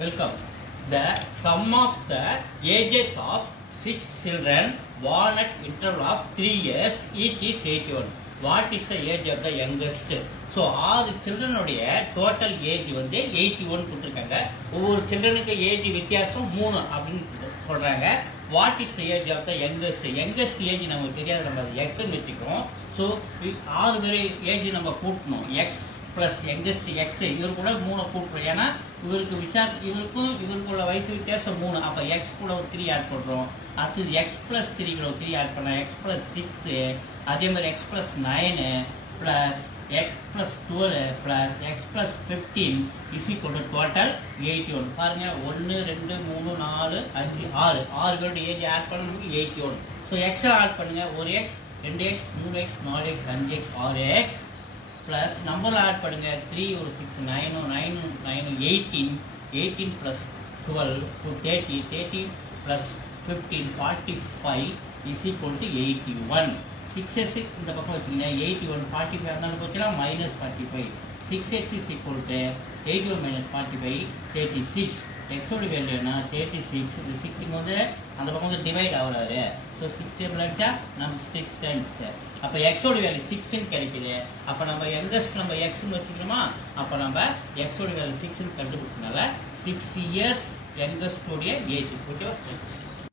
Welcome. The sum of the ages of 6 children born at interval of 3 years each is 81. What is the age of the youngest? So, all the children total age வந்து 81 கொடுத்திருக்காங்க. ஒவ்வொரு childrenக்கு age வித்தியாசம் 3 அப்படின்னு சொல்றாங்க. What is the age of the youngest? Youngest age நமக்கு தெரியாது, நம்ம x ன்னு வெச்சுக்கிறோம். So, ஆறு பேர் age நம்ம கூட்டணும். x plus youngest x இவர் கூட 3 கூட்டுறோம். ஏன்னா இவருக்குள்ள வயசு வித்தியாசம் 3. அப்ப x கூட ஒரு 3 ஆட் பண்றோம். அடுத்து x plus 3 கூட ஒரு 3 ஆட் பண்ணலாம். x plus 6 அதே மாதிரி x plus 9 plus x plus 12 plus x plus 15 is equal to total 81. பாருங்க 1 2 3 4 5 6 6 பேரோட ஏஜ் ஆட் பண்ண நமக்கு 81. சோ x ஆட் பண்ணுங்க. 1x 2x 3x 4x 5x 6x plus number add பண்ணுங்க. 3 ஒரு 6 9 9 9 18 18 plus 12 to 30 30 plus 15 45 is equal to 81. 6x இந்த பக்கம் வச்சீங்கன்னா 81 45 இருந்தாலும் பார்த்தீங்கன்னா minus 45. 6x is equal to 81 minus 45 36. x ஓட வேல்யூ என்ன 36. இந்த 6 இங்க வந்து அந்த பக்கம் வந்து டிவைட் ஆகுறாரு. சோ 6 டேபிள் அடிச்சா நமக்கு 6 டைம்ஸ். அப்ப x ஓட வேல்யூ 6 ன்னு கிடைக்குது. அப்ப நம்ம யங்கஸ்ட் நம்ம x ன்னு வச்சுக்கணுமா? அப்ப நம்ம x ஓட வேல்யூ 6 ன்னு கண்டுபிடிச்சனால 6 இயர்ஸ் யங்கஸ்ட் உடைய ஏஜ். ஓகேவா?